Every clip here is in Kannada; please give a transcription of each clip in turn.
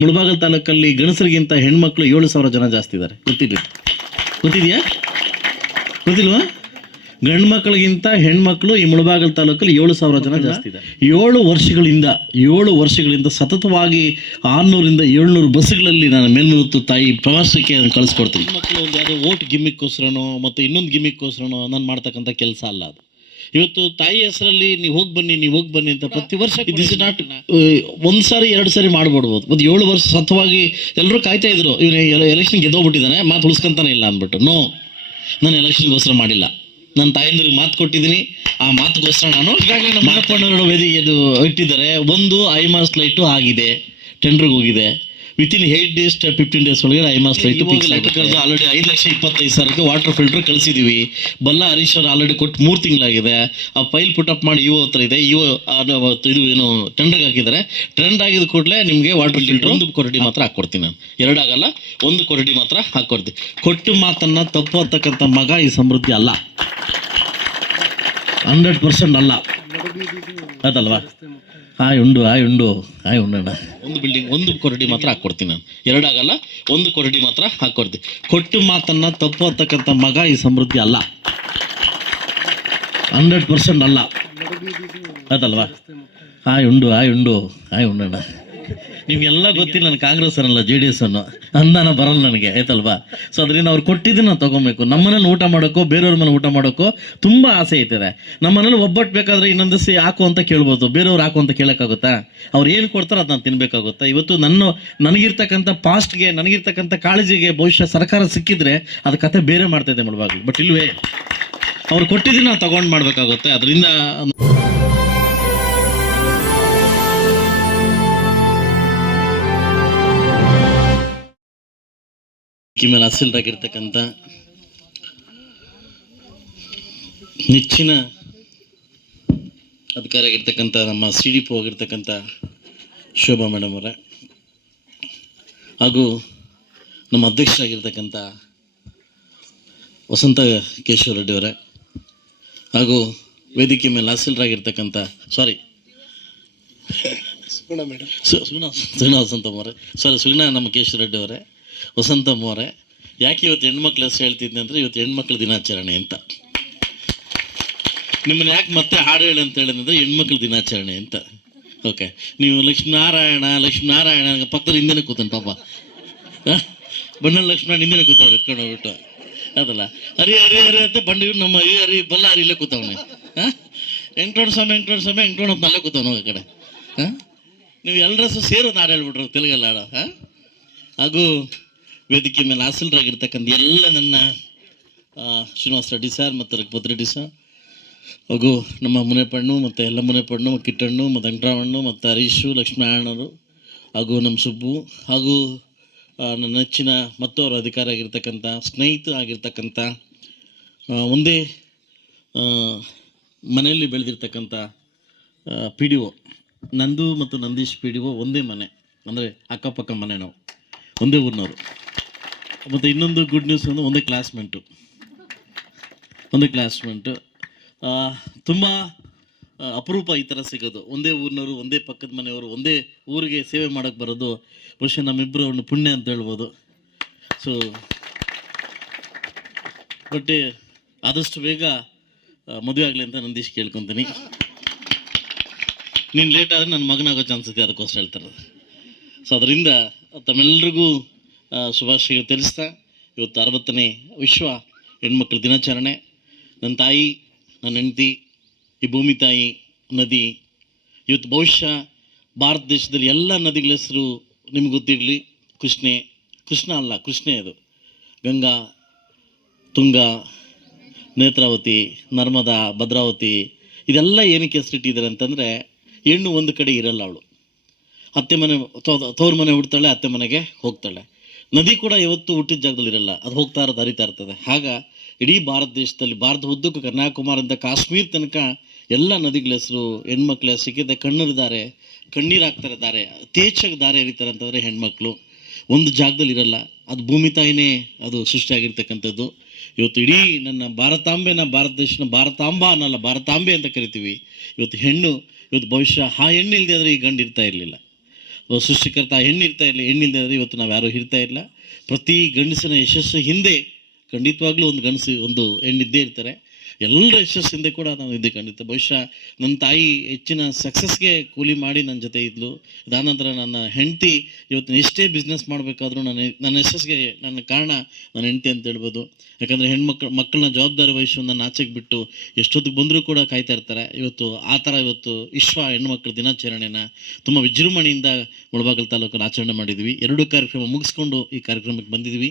ಮುಳಬಾಗಲ್ ತಾಲೂಕಲ್ಲಿ ಗಣಸರಿಗಿಂತ ಹೆಣ್ಮಕ್ಳು ಏಳು ಸಾವಿರ ಜನ ಜಾಸ್ತಿ ಇದ್ದಾರೆ. ಗೊತ್ತಿಲ್ಲ ಗೊತ್ತಿದೆಯಾ? ಗೊತ್ತಿಲ್ವಾ? ಗಂಡು ಮಕ್ಕಳಿಗಿಂತ ಹೆಣ್ಮಕ್ಳು ಈ ಮುಳಬಾಗಲ್ ತಾಲೂಕಲ್ಲಿ ಏಳು ಸಾವಿರ ಜನ ಜಾಸ್ತಿ ಇದೆ ಏಳು ವರ್ಷಗಳಿಂದ ಏಳು ವರ್ಷಗಳಿಂದ ಸತತವಾಗಿ ಆರ್ನೂರಿಂದ ಏಳ್ನೂರು ಬಸ್ಗಳಲ್ಲಿ ನಾನು ಮೇಲ್ಮುತ್ತು ತಾಯಿ ಪ್ರವಾಸಕ್ಕೆ ನಾನು ಕಳಿಸ್ಕೊಡ್ತೀನಿ. ಮಕ್ಕಳು ಒಂದು ಯಾವುದೋ ಓಟ್ ಗಿಮ್ಮಿಕ್ಕೋಸ್ಕರನೋ, ಮತ್ತು ಇನ್ನೊಂದು ಗಿಮ್ಮಿಕ್ಕೋಸ್ಕರನೋ ನಾನು ಮಾಡ್ತಕ್ಕಂಥ ಕೆಲಸ ಅಲ್ಲ ಅದು. ಇವತ್ತು ತಾಯಿ ಹೆಸರಲ್ಲಿ ನೀವು ಹೋಗಿ ಬನ್ನಿ ನೀವು ಹೋಗಿ ಬನ್ನಿ ಅಂತ ಪ್ರತಿ ವರ್ಷ ದಿಸ್ ಇಸ್ ನಾಟ್ ಒಂದು ಸಾರಿ ಎರಡು ಸಾರಿ ಮಾಡ್ಬಿಡ್ಬೋದು. ಒಂದು ಏಳು ವರ್ಷ ಸತವಾಗಿ ಎಲ್ಲರೂ ಕಾಯ್ತಾ ಇದ್ರು ಇವನು ಎಲೆಕ್ಷನ್ ಗೆದ್ದೋಗ್ಬಿಟ್ಟಿದ್ದಾನೆ ಮಾತು ಉಳಿಸ್ಕೊಂತಾನೆ ಇಲ್ಲ ಅಂದ್ಬಿಟ್ಟು. ನೋ ನಾನು ಎಲೆಕ್ಷನ್ಗೋಸ್ಕರ ಮಾಡಿಲ್ಲ. ನನ್ನ ತಾಯಂದ್ರಿಗೆ ಮಾತು ಕೊಟ್ಟಿದ್ದೀನಿ. ಆ ಮಾತುಗೋಸ್ಕರ ನಾನು ಈಗಾಗಲೇ ನಮ್ಮ ವೇದಿಕೆ ಇದು ಇಟ್ಟಿದ್ದಾರೆ. ಒಂದು ಐ ಮಾಸ್ ಲೈಟು ಆಗಿದೆ. ಟೆಂಡರ್ಗೆ ಹೋಗಿದೆ. Within eight days fifteen days ಒಳಗೆ ಐಮಾಸ್ ಲೈಟ್ ಫಿಕ್ಸ್ ಕರೆದು ಆಲ್ರೆಡಿ ಐದು ಲಕ್ಷ ಇಪ್ಪತ್ತೈದು ಸಾವಿರಕ್ಕೆ ವಾಟರ್ ಫಿಲ್ಟರ್ ಕಳಿಸಿದೀವಿ. ಬಲ್ಲ ಹರೀಶ್ ಅವ್ರು ಆಲ್ರೆಡಿ ಕೊಟ್ಟು ಮೂರು ತಿಂಗಳಾಗಿದೆ. ಆ ಫೈಲ್ ಪುಟ್ ಅಪ್ ಮಾಡಿ ಇಒ ಹತ್ರ ಇದೆ. ಇಒ ಇದು ಏನು ಟೆಂಡರ್ಗೆ ಹಾಕಿದ್ದಾರೆ. ಟ್ರೆಂಡ್ ಆಗಿದ ಕೂಡಲೇ ನಿಮಗೆ ವಾಟರ್ ಫಿಲ್ಟರ್ ಒಂದು ಕೊರಡಿ ಮಾತ್ರ ಹಾಕ್ಕೊಡ್ತೀನಿ ನಾನು. ಎರಡಾಗಲ್ಲ ಒಂದು ಕೊರಡಿ ಮಾತ್ರ ಹಾಕ್ಕೊಡ್ತೀನಿ ಕೊಟ್ಟು ಮಾತನ್ನ ತಪ್ಪು ಅಂತಕ್ಕಂಥ ಮಗ ಈ ಸಮೃದ್ಧಿ ಅಲ್ಲ. ಹಂಡ್ರೆಡ್ ಪರ್ಸೆಂಟ್ ಅಲ್ಲ. ಅದಲ್ವಾ? ಹಾಯ್ ಉಂಡು, ಆಯ್ ಉಂಡು, ಆಯ್ ಉಂಡಣ್ಣ ಒಂದು ಬಿಲ್ಡಿಂಗ್ ಒಂದು ಕೊರಡಿ ಮಾತ್ರ ಹಾಕ್ಕೊಡ್ತೀನಿ ನಾನು. ಎರಡಾಗಲ್ಲ, ಒಂದು ಕೊರಡಿ ಮಾತ್ರ ಹಾಕ್ಕೊಡ್ತೀನಿ. ಕೊಟ್ಟು ಮಾತನ್ನ ತಪ್ಪು ಅಂತಕ್ಕಂಥ ಮಗ ಈ ಸಮೃದ್ಧಿ ಅಲ್ಲ. ಹಂಡ್ರೆಡ್ ಪರ್ಸೆಂಟ್ ಅಲ್ಲ. ಅದಲ್ವಾ? ಆಯ್ ಉಂಡು ಆಯ್ ಉಂಡು, ಆಯ್ ಉಂಡಣ್ಣ ನಿಮ್ಗೆಲ್ಲ ಗೊತ್ತಿಲ್ಲ ನಾನು ಕಾಂಗ್ರೆಸ್ ಅನ್ನಲ್ಲ ಜೆ ಡಿ ಎಸ್ ಅನ್ನು. ಅಂದಾನ ಬರಲ್ಲ ನನಗೆ, ಆಯ್ತಲ್ವಾ? ಸೊ ಅದರಿಂದ ಅವ್ರು ಕೊಟ್ಟಿದ್ದನ್ನ ತಗೊಬೇಕು. ನಮ್ಮನೇಲಿ ಊಟ ಮಾಡೋಕ್ಕೋ ಬೇರೆಯವ್ರ ಮನೆ ಊಟ ಮಾಡೋಕ್ಕೋ ತುಂಬಾ ಆಸೆ ಐತಿದೆ ನಮ್ಮ ಮನೇಲಿ ಒಬ್ಬಟ್ಟು ಬೇಕಾದ್ರೆ ಇನ್ನೊಂದು ಸಿ ಹಾಕು ಅಂತ ಕೇಳ್ಬೋದು. ಬೇರೆಯವ್ರು ಹಾಕು ಅಂತ ಕೇಳೋಕ್ಕಾಗುತ್ತಾ? ಅವ್ರು ಏನು ಕೊಡ್ತಾರೋ ಅದನ್ನ ತಿನ್ಬೇಕಾಗುತ್ತಾ. ಇವತ್ತು ನನ್ನ, ನನಗಿರ್ತಕ್ಕಂಥ ಪಾಸ್ಟ್ಗೆ ನನಗಿರ್ತಕ್ಕಂಥ ಕಾಳಜಿಗೆ ಬಹುಶಃ ಸರ್ಕಾರ ಸಿಕ್ಕಿದ್ರೆ ಅದು ಕತೆ ಬೇರೆ ಮಾಡ್ತಾ ಇದೆ ಬಟ್ ಇಲ್ವೇ, ಅವ್ರು ಕೊಟ್ಟಿದ್ದನ್ನ ನಾವು ತಗೊಂಡು ಮಾಡಬೇಕಾಗುತ್ತೆ. ಅದರಿಂದ ಮೇಲೆ ಹಸಿಲ್ದಾಗಿರ್ತಕ್ಕಂಥ ನೆಚ್ಚಿನ ಅಧಿಕಾರಿ ಆಗಿರ್ತಕ್ಕಂಥ ನಮ್ಮ ಸಿ ಡಿ ಪಿ ಆಗಿರ್ತಕ್ಕಂಥ ಶೋಭಾ ಮೇಡಮ್ ಅವರೇ ಹಾಗೂ ನಮ್ಮ ಅಧ್ಯಕ್ಷರಾಗಿರ್ತಕ್ಕಂಥ ವಸಂತ ಕೇಶವ ರೆಡ್ಡಿ ಅವರೇ ಹಾಗೂ ವೇದಿಕೆ ಮೇಲೆ ಹಾಸಿಲ್ರಾಗಿರ್ತಕ್ಕಂಥ ಸಾರಿ ಸುಗುಣ ಸುಗುಣ ವಸಂತ ಅವರೇ ಸಾರಿ ಸುಗುಣ ನಮ್ಮ ಕೇಶವ ರೆಡ್ಡಿ ಅವರೇ ವಸಂತಮ್ಮ ಮೋರೆ, ಯಾಕೆ ಇವತ್ತು ಹೆಣ್ಮಕ್ಳು ಹೆಸರು ಹೇಳ್ತಿದ್ದೆ ಅಂದರೆ ಇವತ್ತು ಹೆಣ್ಮಕ್ಳ ದಿನಾಚರಣೆ ಅಂತ. ನಿಮ್ಮನ್ನ ಯಾಕೆ ಮತ್ತೆ ಹಾಡು ಹೇಳಿ ಅಂತ ಹೇಳಿದ್ರೆ ಹೆಣ್ಮಕ್ಳ ದಿನಾಚರಣೆ ಅಂತ. ಓಕೆ ನೀವು ಲಕ್ಷ್ಮೀನಾರಾಯಣ ಲಕ್ಷ್ಮೀನಾರಾಯಣ ಪಕ್ಕದಲ್ಲಿ ಹಿಂದೆನೇ ಕೂತಾನೆ ಪಾಪ. ಬಣ್ಣ ಲಕ್ಷ್ಮಣ ಹಿಂದೆನೇ ಕೂತವ್ರು ಎತ್ಕೊಂಡು ಹೋಗ್ಬಿಟ್ಟು. ಅದಲ್ಲ ಹರಿ ಹರಿ ಹರಿ ಅಂತ ಬಂಡಿ ನಮ್ಮ ಹರಿ ಹರಿ ಬಲ್ಲ ಹರಿ ಇಲ್ಲೇ ಕೂತವನೆ. ಹಾಂ? ಎಂಟೋಣ ಸ್ವಾಮಿ ಎಂಟೋಣ ಸ್ವಾಮಿ ಎಂಟೋಣ ಅಲ್ಲೇ ಕೂತವನು ಆ ಕಡೆ. ಹಾಂ? ನೀವು ಎಲ್ಲರಸು ಸೇರೋದು ಹಾಡು ಹೇಳ್ಬಿಟ್ರು ತೆಲುಗಲ್ಲ ಹಾಡು. ಹಾಂ? ಹಾಗೂ ವೇದಿಕೆ ಮೇಲೆ ಹಾಸಲರಾಗಿರ್ತಕ್ಕಂಥ ಎಲ್ಲ ನನ್ನ ಶ್ರೀನಿವಾಸ ರೆಡ್ಡಿ ಸರ್ ಮತ್ತು ರಘುಪತ್ ರೆಡ್ಡಿ ಸರ್ ಹಾಗೂ ನಮ್ಮ ಮುನೆಪಣ್ಣು ಮತ್ತು ಎಲ್ಲ ಮುನೆಪಣ್ಣು ಕಿಟ್ಟಣ್ಣು ಮತ್ತು ವೆಂಕಟರಾಮಣ್ಣು ಮತ್ತು ಹರೀಶು ಲಕ್ಷ್ಮೀನಾರಾಯಣರು ಹಾಗೂ ನಮ್ಮ ಸುಬ್ಬು ಹಾಗೂ ನನ್ನ ನೆಚ್ಚಿನ ಮತ್ತವರ ಅಧಿಕಾರ ಆಗಿರ್ತಕ್ಕಂಥ ಸ್ನೇಹಿತ ಆಗಿರ್ತಕ್ಕಂಥ ಆ, ಒಂದೇ ಮನೆಯಲ್ಲಿ ಬೆಳೆದಿರ್ತಕ್ಕಂಥ ಪಿ ಡಿ ಒ ನಂದು ಮತ್ತು ನಂದೀಶ್ ಪಿ ಡಿ ಒ ಒಂದೇ ಮನೆ ಅಂದರೆ ಅಕ್ಕಪಕ್ಕ ಮನೆ ನಾವು ಒಂದೇ ಊರಿನವರು. ಮತ್ತು ಇನ್ನೊಂದು ಗುಡ್ ನ್ಯೂಸ್ ಅಂದರೆ ಒಂದೇ ಕ್ಲಾಸ್ಮೆಂಟು ಒಂದೇ ಕ್ಲಾಸ್ಮೆಂಟು ತುಂಬ ಅಪರೂಪ ಈ ಥರ ಸಿಗೋದು. ಒಂದೇ ಊರಿನವರು, ಒಂದೇ ಪಕ್ಕದ ಮನೆಯವರು, ಒಂದೇ ಊರಿಗೆ ಸೇವೆ ಮಾಡೋಕ್ಕೆ ಬರೋದು ಬಹುಶಃ ನಮ್ಮಿಬ್ಬರು ಒಂದು ಪುಣ್ಯ ಅಂತ ಹೇಳ್ಬೋದು. ಸೊ ಬಟ್ ಆದಷ್ಟು ಬೇಗ ಮದುವೆ ಆಗಲಿ ಅಂತ ನಂದೀಶ್ ಕೇಳ್ಕೊತೀನಿ. ನೀನು ಲೇಟ್ ಆದರೆ ನನ್ನ ಮಗನಾಗೋ ಚಾನ್ಸ್ ಇದೆ ಅದಕ್ಕೋಸ್ಕರ ಹೇಳ್ತಾರೆ ಸೊ ಅದರಿಂದ ತಮ್ಮೆಲ್ಲರಿಗೂ ಶುಭಾಶಯ ತಿಳಿಸ್ತಾ, ಇವತ್ತು ಅರವತ್ತನೇ ವಿಶ್ವ ಹೆಣ್ಮಕ್ಳ ದಿನಾಚರಣೆ. ನನ್ನ ತಾಯಿ, ನನ್ನ ಹೆಂಡತಿ, ಈ ಭೂಮಿ ತಾಯಿ, ನದಿ. ಇವತ್ತು ಬಹುಶಃ ಭಾರತ ದೇಶದಲ್ಲಿ ಎಲ್ಲ ನದಿಗಳ ಹೆಸರು ನಿಮ್ಗೆ ಗೊತ್ತಿರಲಿ. ಕೃಷ್ಣೆ, ಕೃಷ್ಣ ಅಲ್ಲ, ಕೃಷ್ಣೆ ಅದು. ಗಂಗಾ, ತುಂಗಾ, ನೇತ್ರಾವತಿ, ನರ್ಮದಾ, ಭದ್ರಾವತಿ, ಇದೆಲ್ಲ ಏನಕ್ಕೆ ಹೆಸರಿಟ್ಟಿದ್ದಾರೆ ಅಂತಂದರೆ, ಹೆಣ್ಣು ಒಂದು ಕಡೆ ಇರಲ್ಲ ಅವಳು. ಅತ್ತೆ ಮನೆ ತೋರ್ ಮನೆ ಹುಡ್ತಾಳೆ, ಅತ್ತೆ ಮನೆಗೆ ಹೋಗ್ತಾಳೆ. ನದಿ ಕೂಡ ಇವತ್ತು ಹುಟ್ಟಿದ ಜಾಗದಲ್ಲಿ ಇರಲ್ಲ. ಅದು ಹೋಗ್ತಾ ಇರೋದು, ಹರಿತಾ ಇರ್ತದೆ. ಆಗ ಇಡೀ ಭಾರತ ದೇಶದಲ್ಲಿ, ಭಾರತ ಉದ್ದಕ್ಕೂ ಕನ್ಯಾಕುಮಾರಿಂದ ಕಾಶ್ಮೀರ ತನಕ ಎಲ್ಲ ನದಿಗಳ ಹೆಸರು, ಹೆಣ್ಮಕ್ಳ, ಸಿಕ್ಕಿದೆ ಕಣ್ಣಿರಿದ್ದಾರೆ ದಾರೆ, ಕಣ್ಣೀರು ಹಾಕ್ತಾ ದಾರೆ ಅತಿ ಹೆಚ್ಚಾಗಿ ದಾರೆ ಎರಿತಾರೆ ಅಂತಂದರೆ ಹೆಣ್ಮಕ್ಳು. ಒಂದು ಜಾಗದಲ್ಲಿ ಇರಲ್ಲ. ಅದು ಭೂಮಿ ತಾಯಿನೇ ಅದು ಸೃಷ್ಟಿಯಾಗಿರ್ತಕ್ಕಂಥದ್ದು ಇವತ್ತು ಇಡೀ ನನ್ನ ಭಾರತಾಂಬೆನ ಭಾರತ ದೇಶನ ಭಾರತಾಂಬ ಅನ್ನಲ್ಲ, ಭಾರತಾಂಬೆ ಅಂತ ಕರಿತೀವಿ. ಇವತ್ತು ಹೆಣ್ಣು, ಇವತ್ತು ಭವಿಷ್ಯ, ಆ ಹೆಣ್ಣು ಇಲ್ಲದೆ ಆದರೆ ಈ ಗಂಡು ಇರ್ತಾ ಇರಲಿಲ್ಲ. ಸೃಷ್ಟಿಕರ್ತ ಹೆಣ್ಣಿರ್ತಾ ಇರ್ತಾ ಹೆಣ್ಣಿಲ್ಲದೆ ಹೆಣ್ಣಿಂದ ಇವತ್ತು ನಾವು ಯಾರೂ ಇರ್ತಾ ಇಲ್ಲ. ಪ್ರತಿ ಗಂಡಸಿನ ಯಶಸ್ಸು ಹಿಂದೆ ಖಂಡಿತವಾಗ್ಲೂ ಒಂದು ಗಂಡಸು, ಒಂದು ಹೆಣ್ಣಿದ್ದೇ ಇರ್ತಾರೆ. ಎಲ್ಲರ ಯಶಸ್ಸು ಹಿಂದೆ ಕೂಡ ನಾನು ಇದ್ದೆ ಕಂಡಿದ್ದೆ ಬಹುಶಃ ನನ್ನ ತಾಯಿ ಹೆಚ್ಚಿನ ಸಕ್ಸಸ್ಗೆ ಕೂಲಿ ಮಾಡಿ ನನ್ನ ಜೊತೆ ಇದ್ಲು. ಅದಾನಂತರ ನನ್ನ ಹೆಂಡತಿ ಇವತ್ತು ಎಷ್ಟೇ ಬಿಸ್ನೆಸ್ ಮಾಡಬೇಕಾದ್ರೂ ನನ್ನ ನನ್ನ ಯಶಸ್ಸಿಗೆ ನನ್ನ ಕಾರಣ ನನ್ನ ಹೆಂಡತಿ ಅಂತ ಹೇಳ್ಬೋದು. ಯಾಕಂದರೆ ಹೆಣ್ಮಕ್ಳು, ಮಕ್ಕಳನ್ನ ಜವಾಬ್ದಾರಿ ವಹಿಸು ನನ್ನ ಆಚೆಗೆ ಬಿಟ್ಟು ಎಷ್ಟೊತ್ತಿಗೆ ಬಂದರೂ ಕೂಡ ಕಾಯ್ತಾ ಇರ್ತಾರೆ. ಇವತ್ತು ಆ ಥರ ಇವತ್ತು ವಿಶ್ವ ಹೆಣ್ಮಕ್ಳ ದಿನಾಚರಣೆನ ತುಂಬ ವಿಜೃಂಭಣೆಯಿಂದ ಮುಳಬಾಗಲ್ ತಾಲೂಕನ್ನು ಆಚರಣೆ ಮಾಡಿದ್ವಿ. ಎರಡು ಕಾರ್ಯಕ್ರಮ ಮುಗಿಸ್ಕೊಂಡು ಈ ಕಾರ್ಯಕ್ರಮಕ್ಕೆ ಬಂದಿದ್ವಿ.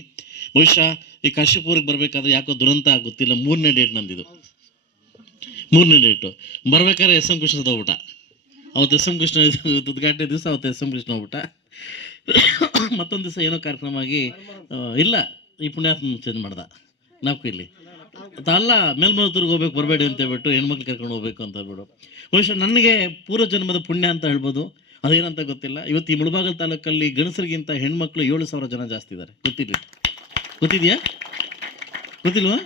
ಬಹುಶಃ ಈ ಕಾಶಿಪುರಕ್ಕೆ ಬರಬೇಕಾದ್ರೆ ಯಾಕೋ ದುರಂತ ಗೊತ್ತಿಲ್ಲ ಮೂರನೇ ಡೇಟ್ ನಂದಿದು. ಮೂರನೇ ಡೇಟು ಬರ್ಬೇಕಾದ್ರೆ ಎಸ್ ಎಂ ಕೃಷ್ಣ ಊಟ ಅವತ್ತು ಎಸ್ ಎಂ ಕೃಷ್ಣ ಉದ್ಘಾಟನೆ ದಿವಸ ಅವತ್ತು ಎಸ್ ಎಂ ಕೃಷ್ಣ ಊಟ ಮತ್ತೊಂದು ದಿವಸ ಏನೋ ಕಾರ್ಯಕ್ರಮ ಆಗಿ ಇಲ್ಲ, ಈ ಪುಣ್ಯಾತ್ಮ ಚೇಂಜ್ ಮಾಡ್ದ. ನಾಲ್ಕು ಇಲ್ಲಿ. ಅಲ್ಲ ಮೇಲ್ಮರುತ್ತೂರಿಗೆ ಹೋಗ್ಬೇಕು, ಬರಬೇಡಿ ಅಂತ ಹೇಳ್ಬಿಟ್ಟು ಹೆಣ್ಮಕ್ಳು ಕರ್ಕೊಂಡು ಹೋಗ್ಬೇಕು ಅಂತ ಹೇಳ್ಬಿಡು. ಬಹುಶಃ ನನಗೆ ಪೂರ್ವ ಜನ್ಮದ ಪುಣ್ಯ ಅಂತ ಹೇಳ್ಬೋದು. ಅದೇನಂತ ಗೊತ್ತಿಲ್ಲ. ಇವತ್ತು ಈ ಮುಳಬಾಗಲ್ ತಾಲೂಕಲ್ಲಿ ಗಣಸರಿಗಿಂತ ಹೆಣ್ಮಕ್ಳು ಏಳು ಸಾವಿರ ಜನ ಜಾಸ್ತಿ ಇದ್ದಾರೆ. ಗೊತ್ತಿಲ್ಲ ಗೊತ್ತಿದೆಯಾ? ಗೊತ್ತಿಲ್ವಾ?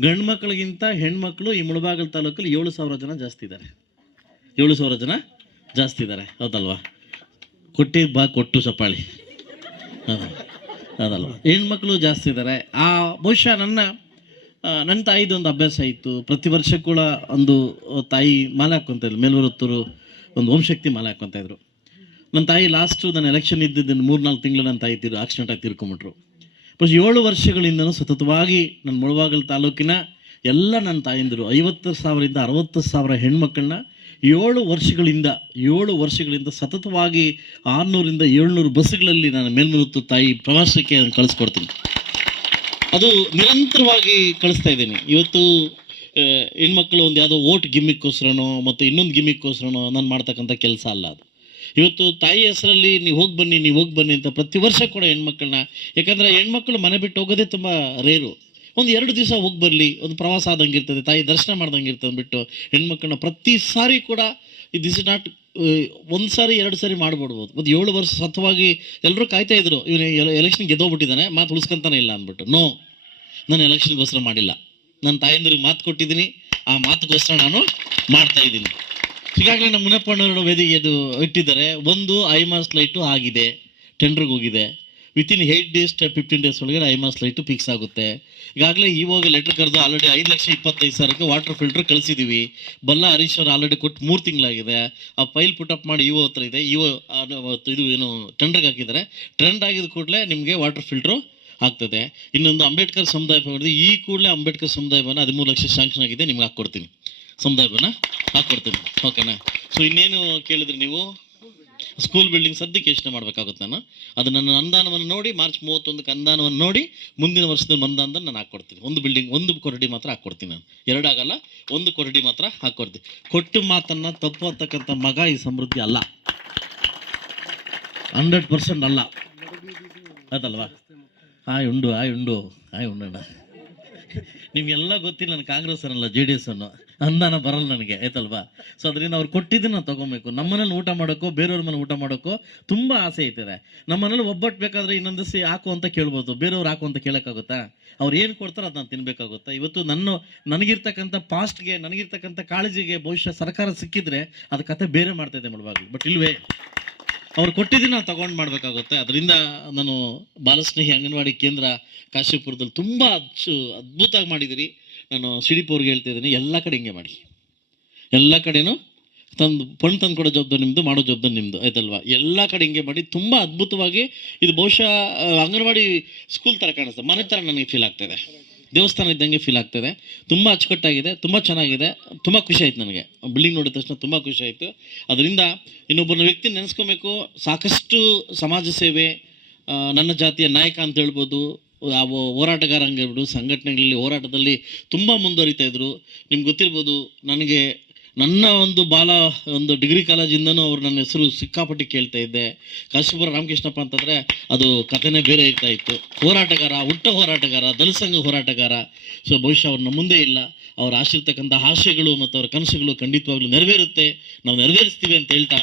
ಗಂಡು ಮಕ್ಕಳಿಗಿಂತ ಹೆಣ್ಮಕ್ಳು ಈ ಮುಳಬಾಗಲ್ ತಾಲೂಕಲ್ಲಿ ಏಳು ಸಾವಿರ ಜನ ಜಾಸ್ತಿ ಇದ್ದಾರೆ ಏಳು ಸಾವಿರ ಜನ ಜಾಸ್ತಿ ಇದ್ದಾರೆ ಹೌದಲ್ವಾ? ಕೊಟ್ಟಿದ್ದ ಬಾ ಕೊಟ್ಟು ಚಪ್ಪಾಳಿ. ಹೌದಲ್ವಾ? ಹೆಣ್ಮಕ್ಳು ಜಾಸ್ತಿ ಇದ್ದಾರೆ ಆ, ಬಹುಶಃ ನನ್ನ ನನ್ನ ತಾಯಿದು ಒಂದು ಅಭ್ಯಾಸ ಇತ್ತು. ಪ್ರತಿ ವರ್ಷ ಕೂಡ ಒಂದು ತಾಯಿ ಮಾಲೆ ಹಾಕ್ಕೊಂತ ಇದ್ರು. ಒಂದು ಓಂ ಶಕ್ತಿ ಮಾಲೆ ಹಾಕ್ಕೊಂತ ಇದ್ರು. ನನ್ನ ತಾಯಿ ಲಾಸ್ಟು ನನ್ನ ಎಲೆಕ್ಷನ್ ಇದ್ದಿದ್ದು ಮೂರು ನಾಲ್ಕು ತಿಂಗಳು ನನ್ನ ತಾಯಿ ತೀರು ಆಕ್ಸಿಡೆಂಟ್ ಆಗಿ ತೀರ್ಕೊಂಬಿಟ್ರು. ಬಸ್ ಏಳು ವರ್ಷಗಳಿಂದನೂ ಸತತವಾಗಿ ನನ್ನ ಮುಳಬಾಗಲ್ ತಾಲೂಕಿನ ಎಲ್ಲ ನನ್ನ ತಾಯಂದಿರು ಐವತ್ತು ಸಾವಿರದಿಂದ ಅರವತ್ತು ಸಾವಿರ ಹೆಣ್ಮಕ್ಕಳನ್ನ ಏಳು ವರ್ಷಗಳಿಂದ ಏಳು ವರ್ಷಗಳಿಂದ ಸತತವಾಗಿ ಆರುನೂರಿಂದ ಏಳ್ನೂರು ಬಸ್ಸುಗಳಲ್ಲಿ ನಾನು ಮೇಲ್ಮರುತ್ತು ತಾಯಿ ಪ್ರವಾಸಕ್ಕೆ ನಾನು ಕಳಿಸ್ಕೊಡ್ತೀನಿ. ಅದು ನಿರಂತರವಾಗಿ ಕಳಿಸ್ತಾ ಇದ್ದೀನಿ. ಇವತ್ತು ಹೆಣ್ಮಕ್ಳು ಒಂದು ಯಾವುದೋ ಓಟ್ ಗಿಮ್ಮಿಕ್ಕೋಸ್ಕರನೋ ಮತ್ತು ಇನ್ನೊಂದು ಗಿಮ್ಮಿಕ್ಕೋಸ್ಕರನೋ ನಾನು ಮಾಡ್ತಕ್ಕಂಥ ಕೆಲಸ ಅಲ್ಲ ಅದು. ಇವತ್ತು ತಾಯಿ ಹೆಸರಲ್ಲಿ ನೀವು ಹೋಗಿ ಬನ್ನಿ, ನೀವು ಹೋಗಿ ಬನ್ನಿ ಅಂತ ಪ್ರತಿ ವರ್ಷ ಕೂಡ ಹೆಣ್ಮಕ್ಳನ್ನ. ಯಾಕಂದರೆ ಹೆಣ್ಮಕ್ಳು ಮನೆ ಬಿಟ್ಟು ಹೋಗೋದೇ ತುಂಬ ರೇರು. ಒಂದು ಎರಡು ದಿವಸ ಹೋಗಿ ಬರಲಿ, ಒಂದು ಪ್ರವಾಸ ಆದಂಗೆ ಇರ್ತದೆ, ತಾಯಿ ದರ್ಶನ ಮಾಡ್ದಂಗೆ ಇರ್ತದೆ ಅಂದ್ಬಿಟ್ಟು ಹೆಣ್ಮಕ್ಳನ್ನ ಪ್ರತಿ ಸಾರಿ ಕೂಡ ಇದು ಇಸ್ ನಾಟ್ ಒಂದು ಸಾರಿ, ಎರಡು ಸಾರಿ ಮಾಡ್ಬಿಡ್ಬೋದು. ಒಂದು ಏಳು ವರ್ಷ ಸತವಾಗಿ ಎಲ್ಲರೂ ಕಾಯ್ತಾ ಇದ್ರು, ಇವನು ಎಲೆಕ್ಷನ್ ಗೆದ್ದೋಗ್ಬಿಟ್ಟಿದ್ದಾನೆ, ಮಾತು ಉಳಿಸ್ಕೊಂತಾನೆ ಇಲ್ಲ ಅಂದ್ಬಿಟ್ಟು. ನೋ, ನಾನು ಎಲೆಕ್ಷನ್ಗೋಸ್ಕರ ಮಾಡಿಲ್ಲ. ನನ್ನ ತಾಯಂದ್ರಿಗೆ ಮಾತು ಕೊಟ್ಟಿದ್ದೀನಿ, ಆ ಮಾತುಗೋಸ್ಕರ ನಾನು ಮಾಡ್ತಾ ಇದ್ದೀನಿ. ಈಗಾಗಲೇ ನಮ್ಮ ಮುನಪ್ಪಣ್ಣವರು ವೇದಿಕೆ ಅದು ಇಟ್ಟಿದ್ದಾರೆ. ಒಂದು ಐಮಾಸ್ ಲೈಟು ಆಗಿದೆ. ಟೆಂಡ್ರಿಗೆ ಹೋಗಿದೆ. Within eight days fifteen days ಒಳಗೆ ಐಮಾಸ್ ಲೈಟು ಫಿಕ್ಸ್ ಆಗುತ್ತೆ. ಈಗಾಗಲೇ ಇವಾಗ ಲೆಟರ್ ಕರೆದು ಆಲ್ರೆಡಿ ಐದು ಲಕ್ಷ ಇಪ್ಪತ್ತೈದು ಸಾವಿರಕ್ಕೆ ವಾಟರ್ ಫಿಲ್ಟರ್ ಕಳಿಸಿದ್ದೀವಿ ಬಲ್ಲ ಹರೀಶ್ ಅವರು ಆಲ್ರೆಡಿ ಕೊಟ್ಟು ಮೂರು ತಿಂಗಳಾಗಿದೆ. ಆ ಫೈಲ್ ಪುಟಪ್ ಮಾಡಿ ಇಒ ಹತ್ರ ಇದೆ. ಇಒ ಇದು ಏನು ಟೆಂಡ್ರಿಗೆ ಹಾಕಿದ್ದಾರೆ. ಟ್ರೆಂಡ್ ಆಗಿದ ಕೂಡಲೇ ನಿಮಗೆ ವಾಟರ್ ಫಿಲ್ಟ್ರು ಆಗ್ತದೆ. ಇನ್ನೊಂದು ಅಂಬೇಡ್ಕರ್ ಸಮುದಾಯ ಈ ಕೂಡಲೇ ಅಂಬೇಡ್ಕರ್ ಸಮುದಾಯವನ್ನು ಹದಿಮೂರು ಲಕ್ಷ ಸ್ಯಾಂಕ್ಷನ್ ಆಗಿದೆ. ನಿಮ್ಗೆ ಹಾಕ್ಕೊಡ್ತೀನಿ. ಸಮುದಾಯ ಭವನ ಹಾಕ್ಕೊಡ್ತೀನಿ ಓಕೆನಾ ಸೊ ಇನ್ನೇನು ಕೇಳಿದ್ರಿ ನೀವು? ಸ್ಕೂಲ್ ಬಿಲ್ಡಿಂಗ್ ಸದ್ಯಕ್ಕೆ ಯೋಚನೆ ಮಾಡಬೇಕಾಗುತ್ತೆ ನಾನು. ಅದು ನನ್ನ ಅನುದಾನವನ್ನು ನೋಡಿ ಮಾರ್ಚ್ ಮೂವತ್ತೊಂದಕ್ಕೆ ಅನುದಾನವನ್ನು ನೋಡಿ, ಮುಂದಿನ ವರ್ಷದ ಅನುದಾನದ ನಾನು ಹಾಕ್ಕೊಡ್ತೀನಿ ಒಂದು ಬಿಲ್ಡಿಂಗ್ ಒಂದು ಕೊರಡಿ ಮಾತ್ರ ಹಾಕ್ಕೊಡ್ತೀನಿ ನಾನು. ಎರಡಾಗಲ್ಲ, ಒಂದು ಕೊರಡಿ ಮಾತ್ರ ಹಾಕ್ಕೊಡ್ತೀನಿ ಕೊಟ್ಟು ಮಾತನ್ನ, ತಪ್ಪು ಅಂತಕ್ಕಂಥ ಮಗ ಈ ಸಮೃದ್ಧಿ ಅಲ್ಲ. ಹಂಡ್ರೆಡ್ ಪರ್ಸೆಂಟ್ ಅಲ್ಲ. ಅದಲ್ವಾ? ಆಯ್ ಉಂಡು ಆಯ್ ಉಂಡು ಆಯ್ ಉಂಡಣ್ಣ ನಿಮ್ಗೆಲ್ಲ ಗೊತ್ತಿಲ್ಲ, ನಾನು ಕಾಂಗ್ರೆಸ್ ಅನ್ನಲ್ಲ ಜೆ ಡಿ ಎಸ್ ಅನ್ನು. ಅನುದಾನ ಬರಲ್ಲ ನನಗೆ, ಆಯ್ತಲ್ವಾ? ಸೊ ಅದರಿಂದ ಅವ್ರು ಕೊಟ್ಟಿದ್ದನ್ನ ತಗೋಬೇಕು. ತಗೊಬೇಕು ನಮ್ಮನೇಲಿ ಊಟ ಮಾಡೋಕ್ಕೋ, ಬೇರೆಯವ್ರ ಮನೆ ಊಟ ಮಾಡೋಕ್ಕೋ ತುಂಬ ಆಸೆ ಐತಿದೆ ನಮ್ಮನೇಲಿ ಒಬ್ಬಟ್ಟು ಬೇಕಾದ್ರೆ ಇನ್ನೊಂದು ದಿವಸ ಹಾಕು ಅಂತ ಕೇಳ್ಬೋದು. ಬೇರೆಯವ್ರು ಹಾಕು ಅಂತ ಕೇಳೋಕ್ಕಾಗುತ್ತಾ? ಅವ್ರು ಏನು ಕೊಡ್ತಾರೋ ಅದನ್ನ ತಿನ್ಬೇಕಾಗುತ್ತಾ. ಇವತ್ತು ನನ್ನ, ನನಗಿರ್ತಕ್ಕಂಥ ಪಾಸ್ಟ್ಗೆ ನನಗಿರ್ತಕ್ಕಂಥ ಕಾಳಜಿಗೆ ಬಹುಶಃ ಸರ್ಕಾರ ಸಿಕ್ಕಿದ್ರೆ ಅದು ಕತೆ ಬೇರೆ ಮಾಡ್ತಾ ಇದೆ ಬಟ್ ಇಲ್ವೇ? ಅವ್ರು ಕೊಟ್ಟಿದ್ದೀನಿ ನಾವು ತಗೊಂಡು ಮಾಡಬೇಕಾಗುತ್ತೆ. ಅದರಿಂದ ನಾನು ಬಾಲಸ್ನೇಹಿ ಅಂಗನವಾಡಿ ಕೇಂದ್ರ ಕಾಶಿಪುರದಲ್ಲಿ ತುಂಬ ಅಚ್ಚು, ಅದ್ಭುತವಾಗಿ ಮಾಡಿದಿರಿ ನಾನು ಸಿಡಿಪ್ ಅವ್ರಿಗೆ ಹೇಳ್ತಾ ಇದ್ದೀನಿ, ಎಲ್ಲ ಕಡೆ ಹಿಂಗೆ ಮಾಡಿ. ಎಲ್ಲ ಕಡೆನೂ ತಂದು, ಪಣ್ ತಂದು ಕೊಡೋ ಜವಾಬ್ದಾರಿ ನಿಮ್ಮದು ಮಾಡೋ ಜವಾಬ್ದಾರಿ ನಿಮ್ಮದು ಆಯ್ತಲ್ವಾ? ಎಲ್ಲ ಕಡೆ ಹಿಂಗೆ ಮಾಡಿ, ತುಂಬ ಅದ್ಭುತವಾಗಿ ಇದು ಬಹುಶಃ ಅಂಗನವಾಡಿ ಸ್ಕೂಲ್ ಥರ ಕಾಣಿಸ್ತದೆ ಮನೆ ಥರ ನನಗೆ ಫೀಲ್ ಆಗ್ತಾಯಿದೆ ದೇವಸ್ಥಾನ ಇದ್ದಂಗೆ ಫೀಲ್ ಆಗ್ತದೆ. ತುಂಬ ಅಚ್ಚುಕಟ್ಟಾಗಿದೆ, ತುಂಬ ಚೆನ್ನಾಗಿದೆ, ತುಂಬ ಖುಷಿ ಆಯ್ತು ನನಗೆ. ಬಿಲ್ಡಿಂಗ್ ನೋಡಿದ ತಕ್ಷಣ ತುಂಬ ಖುಷಿ ಆಯಿತು. ಅದರಿಂದ ಇನ್ನೊಬ್ಬನ ವ್ಯಕ್ತಿ ನೆನೆಸ್ಕೊಬೇಕು. ಸಾಕಷ್ಟು ಸಮಾಜ ಸೇವೆ ನನ್ನ ಜಾತಿಯ ನಾಯಕ ಅಂತ ಹೇಳ್ಬೋದು. ಆ ಹೋರಾಟಗಾರ ಹಂಗೆ ಸಂಘಟನೆಗಳಲ್ಲಿ, ಹೋರಾಟದಲ್ಲಿ ತುಂಬ ಮುಂದುವರಿತಾ ಇದ್ರು. ನಿಮ್ಗೆ ಗೊತ್ತಿರ್ಬೋದು, ನನಗೆ ನನ್ನ ಒಂದು ಬಾಲ, ಒಂದು ಡಿಗ್ರಿ ಕಾಲೇಜಿಂದನೂ ಅವ್ರು ನನ್ನ ಹೆಸರು ಸಿಕ್ಕಾಪಟ್ಟಿ ಕೇಳ್ತಾ ಇದ್ದೆ. ಕಾಶಿಪುರ ರಾಮಕೃಷ್ಣಪ್ಪ ಅಂತಂದರೆ ಅದು ಕಥೆನೇ ಬೇರೆ ಇರ್ತಾ ಇತ್ತು. ಹೋರಾಟಗಾರ, ಹುಟ್ಟ ಹೋರಾಟಗಾರ, ದಲಿತ ಹೋರಾಟಗಾರ. ಸೊ ಬಹುಶಃ ಅವ್ರನ್ನ ಮುಂದೆ ಇಲ್ಲ. ಅವ್ರು ಆಶಿರ್ತಕ್ಕಂಥ ಆಶಯಗಳು ಮತ್ತು ಅವರ ಕನಸುಗಳು ಖಂಡಿತವಾಗ್ಲೂ ನೆರವೇರುತ್ತೆ. ನಾವು ನೆರವೇರಿಸ್ತೀವಿ ಅಂತ ಹೇಳ್ತಾ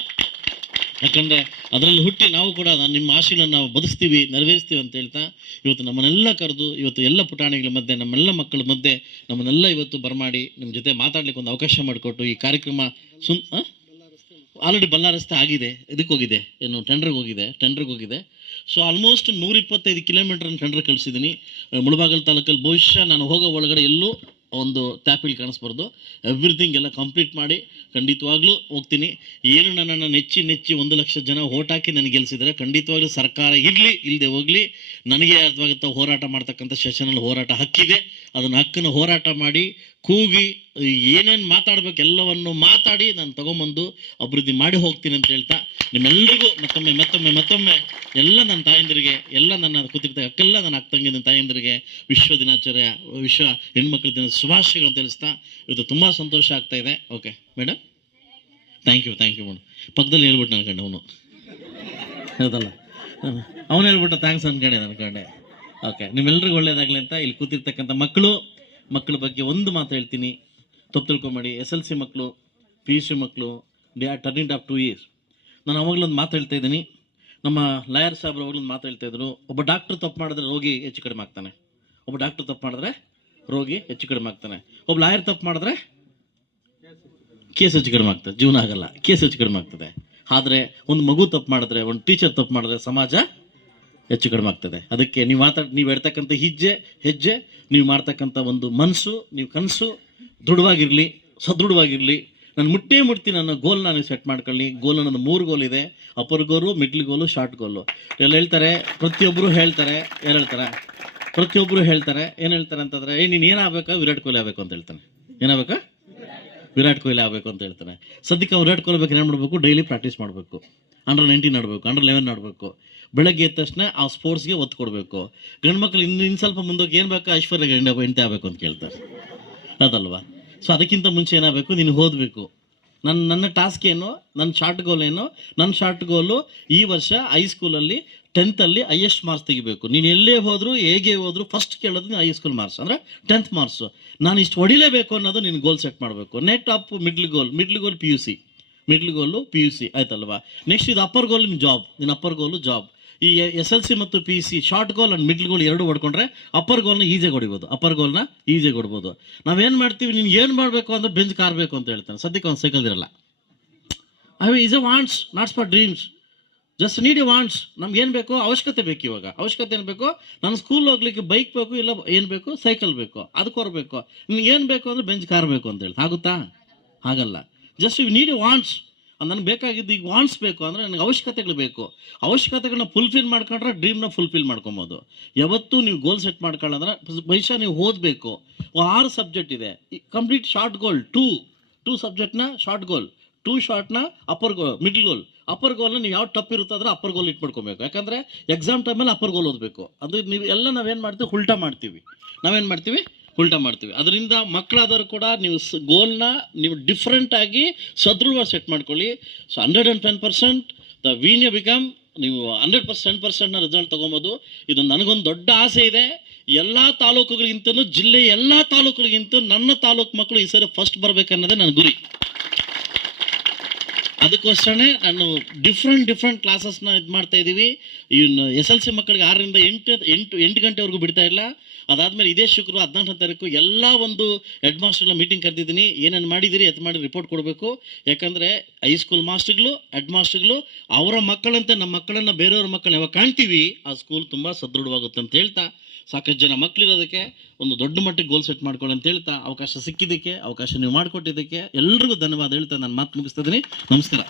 ಯಾಕಂದರೆ ಅದರಲ್ಲಿ ಹುಟ್ಟಿ ನಾವು ಕೂಡ ನಿಮ್ಮ ಆಶೆಗಳನ್ನು ನಾವು ಬದುಕ್ತೀವಿ ನೆರವೇರಿಸ್ತೀವಿ ಅಂತ ಹೇಳ್ತಾ, ಇವತ್ತು ನಮ್ಮನ್ನೆಲ್ಲ ಕರೆದು, ಇವತ್ತು ಎಲ್ಲ ಪುಟಾಣಿಗಳ ಮಧ್ಯೆ, ನಮ್ಮೆಲ್ಲ ಮಕ್ಕಳ ಮಧ್ಯೆ ನಮ್ಮನ್ನೆಲ್ಲ ಇವತ್ತು ಬರಮಾಡಿ ನಿಮ್ಮ ಜೊತೆ ಮಾತಾಡ್ಲಿಕ್ಕೆ ಒಂದು ಅವಕಾಶ ಮಾಡಿಕೊಟ್ಟು ಈ ಕಾರ್ಯಕ್ರಮ ಸುನ್ ಆಲ್ರೆಡಿ ಬಲ್ಲಾರಸ್ತೆ ಆಗಿದೆ, ಇದಕ್ಕೆ ಹೋಗಿದೆ, ಏನು ಟೆಂಡರ್ಗೆ ಹೋಗಿದೆ ಟೆಂಡರ್ಗೆ ಹೋಗಿದೆ. ಸೊ ಆಲ್ಮೋಸ್ಟ್ ನೂರಿಪ್ಪತ್ತೈದು ಕಿಲೋಮೀಟರ್ ಟೆಂಡರ್ ಕಳಿಸಿದ್ದೀನಿ. ಮುಳಬಾಗಲ್ ತಾಲೂಕಲ್ಲಿ ಬಹುಶಃ ನಾನು ಹೋಗೋ ಒಳಗಡೆ ಎಲ್ಲೂ ಒಂದು ಟ್ಯಾಪಿಲ್ ಕಾಣಿಸ್ಬಾರ್ದು. ಎವ್ರಿಥಿಂಗ್ ಎಲ್ಲ ಕಂಪ್ಲೀಟ್ ಮಾಡಿ ಖಂಡಿತವಾಗ್ಲೂ ಹೋಗ್ತೀನಿ. ಏನು ನನ್ನನ್ನು ನೆಚ್ಚಿ ನೆಚ್ಚಿ ಒಂದು ಲಕ್ಷ ಜನ ಓಟ್ ಹಾಕಿ ನನಗೆ ಗೆಲ್ಸಿದ್ರೆ, ಖಂಡಿತವಾಗ್ಲೂ ಸರ್ಕಾರ ಇರಲಿ ಇಲ್ಲದೆ ಹೋಗಲಿ, ನನಗೆ ಅರ್ಥವಾಗುತ್ತಾ ಹೋರಾಟ ಮಾಡ್ತಕ್ಕಂಥ ಸೆಷನಲ್ಲಿ ಹೋರಾಟ ಹಕ್ಕಿದೆ. ಅದನ್ನು ಹಕ್ಕನ್ನು ಹೋರಾಟ ಮಾಡಿ ಕೂಗಿ ಏನೇನು ಮಾತಾಡ್ಬೇಕು ಎಲ್ಲವನ್ನು ಮಾತಾಡಿ ನಾನು ತಗೊಂಬಂದು ಅಭಿವೃದ್ಧಿ ಮಾಡಿ ಹೋಗ್ತೀನಿ ಅಂತ ಹೇಳ್ತಾ ನಿಮ್ಮೆಲ್ಲರಿಗೂ ಮತ್ತೊಮ್ಮೆ ಮತ್ತೊಮ್ಮೆ ಮತ್ತೊಮ್ಮೆ ಎಲ್ಲ ನನ್ನ ತಾಯಂದಿರಿಗೆ, ಎಲ್ಲ ನನ್ನ ಕೂತಿರ್ತ ಅಕ್ಕೆಲ್ಲ ನನ್ನ ಅಕ್ಕ ನನ್ನ ತಾಯಂದಿರಿಗೆ ವಿಶ್ವ ದಿನಾಚಾರ್ಯ ವಿಶ್ವ ಹೆಣ್ಮಕ್ಳ ದಿನ ಶುಭಾಶಯಗಳು ತಿಳಿಸ್ತಾ, ಇವತ್ತು ತುಂಬ ಸಂತೋಷ ಆಗ್ತಾ ಇದೆ. Okay madam thank you thank you madam ಪಕ್ಕದಲ್ಲಿ ಹೇಳ್ಬಿಟ್ಟು ಅನ್ಕೊಂಡೆ ಅವನು. ಹೌದಲ್ಲ ಅವನು ಹೇಳ್ಬಿಟ್ಟು ಥ್ಯಾಂಕ್ಸ್ ಅನ್ಕೊಂಡೆ ಅನ್ಕೊಂಡೆ ಓಕೆ ನಿಮ್ಮೆಲ್ಲರಿಗೂ ಒಳ್ಳೇದಾಗಲಿ ಅಂತ ಇಲ್ಲಿ ಕೂತಿರ್ತಕ್ಕಂಥ ಮಕ್ಕಳು, ಮಕ್ಕಳ ಬಗ್ಗೆ ಒಂದು ಮಾತು ಹೇಳ್ತೀನಿ. ತಪ್ಪು ತಿಳ್ಕೊಂಬೇಡಿ. ಎಸ್ ಎಲ್ ಸಿ ಮಕ್ಕಳು ಪಿ ಯು ಸಿ ಮಕ್ಕಳು they are turning of two years ನಾನು ಅವಾಗಲೂ ಒಂದು ಮಾತು ಹೇಳ್ತಾ ಇದ್ದೀನಿ. ನಮ್ಮ ಲಾಯರ್ ಸಾಹೇಬ್ರು ಅವಾಗಲೊಂದು ಮಾತು ಹೇಳ್ತಾ ಇದ್ರು. ಒಬ್ಬ ಡಾಕ್ಟ್ರು ತಪ್ಪು ಮಾಡಿದ್ರೆ ರೋಗಿ ಹೆಚ್ಚು ಕಡಿಮೆ ಆಗ್ತಾನೆ. ಒಬ್ಬ ಡಾಕ್ಟ್ರು ತಪ್ಪು ಮಾಡಿದ್ರೆ ರೋಗಿ ಹೆಚ್ಚು ಕಡಿಮೆ ಆಗ್ತಾನೆ. ಒಬ್ಬ ಲಾಯರ್ ತಪ್ಪು ಮಾಡಿದ್ರೆ ಕೇಸ್ ಹೆಚ್ಚು ಕಡಿಮೆ ಆಗ್ತದೆ. ಜೀವನ ಆಗಲ್ಲ. ಕೇಸ್ ಹೆಚ್ಚು ಕಡಿಮೆ ಆಗ್ತದೆ. ಆದರೆ ಒಂದು ಮಗು ತಪ್ಪು ಮಾಡಿದ್ರೆ, ಒಂದು ಟೀಚರ್ ತಪ್ಪು ಮಾಡಿದ್ರೆ ಸಮಾಜ ಹೆಚ್ಚು ಕಡಿಮೆ ಆಗ್ತದೆ. ಅದಕ್ಕೆ ನೀವು ಮಾತಾಡ್ ನೀವು ಹೇಳ್ತಕ್ಕಂಥ ಹೆಜ್ಜೆ ಹೆಜ್ಜೆ, ನೀವು ಮಾಡ್ತಕ್ಕಂಥ ಒಂದು ಮನಸ್ಸು ನೀವು ಕನಸು ದೃಢವಾಗಿರಲಿ, ಸದೃಢವಾಗಿರಲಿ. ನಾನು ಮುಟ್ಟೇ ಮುಟ್ತೀನಿ ನನ್ನ ಗೋಲ್ ನಾನು ಸೆಟ್ ಮಾಡ್ಕೊಳ್ಳಿ. ಗೋಲ್ ಅನ್ನೋದು ಮೂರು ಗೋಲ್ ಇದೆ. Upper goal middle goal short goal ಎಲ್ಲ ಹೇಳ್ತಾರೆ ಪ್ರತಿಯೊಬ್ಬರು ಹೇಳ್ತಾರೆ, ಯಾರು ಹೇಳ್ತಾರೆ? ಪ್ರತಿಯೊಬ್ಬರು ಹೇಳ್ತಾರೆ, ಏನು ಹೇಳ್ತಾರೆ ಅಂತಂದರೆ, ಏ, ನೀನು ಏನಾಗಬೇಕಾ? ವಿರಾಟ್ ಕೊಹ್ಲಿ ಆಗಬೇಕು ಅಂತ ಹೇಳ್ತಾನೆ. ಏನಾಗಬೇಕಾ? ವಿರಾಟ್ ಕೊಹ್ಲಿ ಆಗಬೇಕು ಅಂತ ಹೇಳ್ತಾನೆ. ಸದ್ಯಕ್ಕೆ ವಿರಾಟ್ ಕೊಹ್ಲಿ ಬೇಕು ಏನು ಮಾಡಬೇಕು? ಡೈಲಿ ಪ್ರಾಕ್ಟೀಸ್ ಮಾಡಬೇಕು. ಅಂಡರ್ ನೈನ್ಟೀನ್ ಆಡಬೇಕು ಅಂಡರ್ ಲೆವೆನ್ ಆಡಬೇಕು. ಬೆಳಗ್ಗೆ ಎದ್ದ ತಕ್ಷಣ ಆ ಸ್ಪೋರ್ಟ್ಸ್ಗೆ ಒತ್ತು ಕೊಡಬೇಕು. ಗಂಡು ಮಕ್ಕಳು ಇನ್ನು ಇನ್ನು ಸ್ವಲ್ಪ ಮುಂದೋಗಿ ಏನು ಬೇಕು ಐಶ್ವರ್ಯ ಗಂಡ ಹೆಂಡತಿ ಆಗಬೇಕು ಅಂತ ಕೇಳ್ತಾರೆ. ಅದಲ್ವಾ? ಸೊ ಅದಕ್ಕಿಂತ ಮುಂಚೆ ಏನಾಗಬೇಕು? ನೀನು ಓದಬೇಕು. ನನ್ನ ನನ್ನ ಟಾಸ್ಕ್ ಏನು? ನನ್ನ ಶಾರ್ಟ್ ಗೋಲ್ ಏನು? ನನ್ನ ಶಾರ್ಟ್ ಗೋಲು ಈ ವರ್ಷ ಹೈಸ್ಕೂಲಲ್ಲಿ ಟೆಂತಲ್ಲಿ ಹೈಯೆಸ್ಟ್ ಮಾರ್ಕ್ಸ್ ತೆಗಿಬೇಕು. ನೀನು ಎಲ್ಲೇ ಹೋದರೂ, ಹೇಗೆ ಹೋದರೂ ಫಸ್ಟ್ ಕೇಳೋದು ನೀನು ಹೈಸ್ಕೂಲ್ ಮಾರ್ಕ್ಸ್ ಅಂದರೆ ಟೆಂತ್ ಮಾರ್ಕ್ಸು ನಾನು ಇಷ್ಟು ಹೊಡಿಲೇಬೇಕು ಅನ್ನೋದು ನೀನು ಗೋಲ್ ಸೆಟ್ ಮಾಡಬೇಕು. Net up middle goal middle goal P U C middle goal P U C ಆಯ್ತಲ್ವಾ? ನೆಕ್ಸ್ಟ್ ಇದು ಅಪ್ಪರ್ ಗೋಲ್ ನಿನ್ನ ಜಾಬ್ ನಿನ್ನ ಅಪ್ಪರ್ ಗೋಲು ಜಾಬ್ ಈ ಎಸ್ ಎಲ್ ಸಿ ಮತ್ತು P C short goal and middle goal ಎರಡು ಹೊಡ್ಕೊಂಡ್ರೆ ಅಪ್ಪರ್ ಗೋಲ್ನ ಈಸಿಯಾಗಿ ಹೊಡಿಬೋದು. ಅಪ್ಪರ್ ಗೋಲ್ನ ಈಸಿಯಾಗಿ ಹೊಡ್ಬೋದು ನಾವೇನು ಮಾಡ್ತೀವಿ? ನೀನು ಏನು ಮಾಡಬೇಕು ಅಂದರೆ ಬೆಂಚ್ ಕಾರ್ಬೇಕು ಅಂತ ಹೇಳ್ತಾನೆ. ಸದ್ಯಕ್ಕೆ ಒಂದು ಸೈಕಲ್ ಇರಲ್ಲ. I is a wants nots for dreams just need a wants ನಮ್ಗೆ ಏನು ಬೇಕು ಅವಶ್ಯಕತೆ ಬೇಕು ಇವಾಗ. ಅವಶ್ಯಕತೆ ಏನು ಬೇಕು? ನಾನು ಸ್ಕೂಲ್ ಹೋಗ್ಲಿಕ್ಕೆ ಬೈಕ್ ಬೇಕು, ಇಲ್ಲ ಏನು ಬೇಕು? ಸೈಕಲ್ ಬೇಕು. ಅದಕ್ಕೆ ಹೊರಬೇಕು. ನಿಮ್ಗೆ ಏನು ಬೇಕು ಅಂದರೆ ಬೆಂಚ್ ಕಾರ್ ಬೇಕು ಅಂತ ಹೇಳಿ. ಆಗುತ್ತಾ ಹಾಗಲ್ಲ. Just you need a wants ನನಗೆ ಬೇಕಾಗಿದ್ದು ಈಗ ವಾಂಟ್ಸ್ ಬೇಕು ಅಂದರೆ ನನಗೆ ಅವಶ್ಯಕತೆಗಳು ಬೇಕು. ಅವಶ್ಯಕತೆಗಳನ್ನ ಫುಲ್ಫಿಲ್ ಮಾಡ್ಕೊಂಡ್ರೆ ಡ್ರೀಮ್ನ ಫುಲ್ಫಿಲ್ ಮಾಡ್ಕೊಬೋದು. ಯಾವತ್ತೂ ನೀವು ಗೋಲ್ ಸೆಟ್ ಮಾಡ್ಕೊಳ್ಳೋದ್ರೆ ಭವಿಷ್ಯ ನೀವು ಓದಬೇಕು. ಆರು ಸಬ್ಜೆಕ್ಟ್ ಇದೆ. Complete short goal two two ಸಬ್ಜೆಕ್ಟ್ನ short goal two ಶಾರ್ಟ್ನ upper goal middle goal upper ಗೋಲ್ನ ನೀವು ಯಾವ ಟಪ್ ಇರುತ್ತೆ ಅಂದ್ರೆ ಅಪ್ಪರ್ ಗೋಲ್ ಇಟ್ಬಿಡ್ಕೊಬೇಕು ಯಾಕಂದರೆ ಎಕ್ಸಾಮ್ ಟೈಮಲ್ಲಿ ಅಪ್ಪರ್ ಗೋಲ್ ಓದಬೇಕು. ಅದು ನೀವು ಎಲ್ಲ ನಾವೇನು ಮಾಡ್ತೀವಿ? ಉಲ್ಟಾ ಮಾಡ್ತೀವಿ. ನಾವೇನು ಮಾಡ್ತೀವಿ? ಉಲ್ಟಾ ಮಾಡ್ತೀವಿ. ಅದರಿಂದ ಮಕ್ಕಳಾದವರು ಕೂಡ ನೀವು ಸ್ ಗೋಲ್ನ ನೀವು ಡಿಫ್ರೆಂಟಾಗಿ ಸದೃಢವಾಗಿ ಸೆಟ್ ಮಾಡ್ಕೊಳ್ಳಿ. So hundred and ten percent the ವೀನ್ಯ become ನೀವು ಹಂಡ್ರೆಡ್ ಪರ್ಸೆಂಟ್ ಪರ್ಸೆಂಟ್ನ ರಿಸಲ್ಟ್ ತೊಗೊಬೋದು. ಇದು ನನಗೊಂದು ದೊಡ್ಡ ಆಸೆ ಇದೆ. ಎಲ್ಲ ತಾಲೂಕುಗಳಿಗಿಂತಲೂ ಜಿಲ್ಲೆಯ ಎಲ್ಲ ತಾಲೂಕುಗಳಿಗಿಂತ ನನ್ನ ತಾಲೂಕು ಮಕ್ಕಳು ಈ ಸರಿ ಫಸ್ಟ್ ಬರಬೇಕನ್ನೋದೇ ನನ್ನ ಗುರಿ. ಅದಕ್ಕೋಸ್ಕರನೇ ನಾನು ಡಿಫ್ರೆಂಟ್ ಡಿಫ್ರೆಂಟ್ ಕ್ಲಾಸಸ್ನ ಇದು ಮಾಡ್ತಾ ಇದ್ದೀವಿ ಇನ್ನು ಎಸ್ ಎಲ್ ಸಿ ಮಕ್ಕಳಿಗೆ ಆರರಿಂದ ಎಂಟು ಎಂಟು ಎಂಟು ಗಂಟೆವರೆಗೂ ಬಿಡ್ತಾ ಇಲ್ಲ ಅದಾದಮೇಲೆ ಇದೇ ಶುಕ್ರವಾರ ಹದಿನಾಲ್ಕನೇ ತಾರೀಕು ಎಲ್ಲ ಒಂದು ಹೆಡ್ ಮಾಸ್ಟರ್ನ ಮೀಟಿಂಗ್ ಕರೆದಿದ್ದೀನಿ. ಏನೇನು ಮಾಡಿದ್ದೀರಿ ಎತ್ ಮಾಡಿ ರಿಪೋರ್ಟ್ ಕೊಡಬೇಕು. ಯಾಕಂದರೆ ಹೈಸ್ಕೂಲ್ ಮಾಸ್ಟರ್ಗಳು ಹೆಡ್ ಮಾಸ್ಟರ್ಗಳು ಅವರ ಮಕ್ಕಳಂತೆ ನಮ್ಮ ಮಕ್ಕಳನ್ನು ಬೇರೆಯವ್ರ ಮಕ್ಕಳನ್ನ ಯಾವಾಗ ಕಾಣ್ತೀವಿ, ಆ ಸ್ಕೂಲ್ ತುಂಬ ಸದೃಢವಾಗುತ್ತೆ ಅಂತ ಹೇಳ್ತಾ ಸಾಕಷ್ಟು ಜನ ಮಕ್ಕಳಿರೋದಕ್ಕೆ ಒಂದು ದೊಡ್ಡ ಮಟ್ಟಿಗೆ ಗೋಲ್ ಸೆಟ್ ಮಾಡ್ಕೊಳ್ಳಿ ಅಂತ ಹೇಳ್ತಾ ಅವಕಾಶ ಸಿಕ್ಕಿದ್ದಕ್ಕೆ, ಅವಕಾಶ ನೀವು ಮಾಡಿಕೊಟ್ಟಿದ್ದಕ್ಕೆ ಎಲ್ರಿಗೂ ಧನ್ಯವಾದ ಹೇಳ್ತಾ ನಾನು ಮಾತು ಮುಗಿಸ್ತಾ ಇದ್ದೀನಿ. ನಮಸ್ಕಾರ.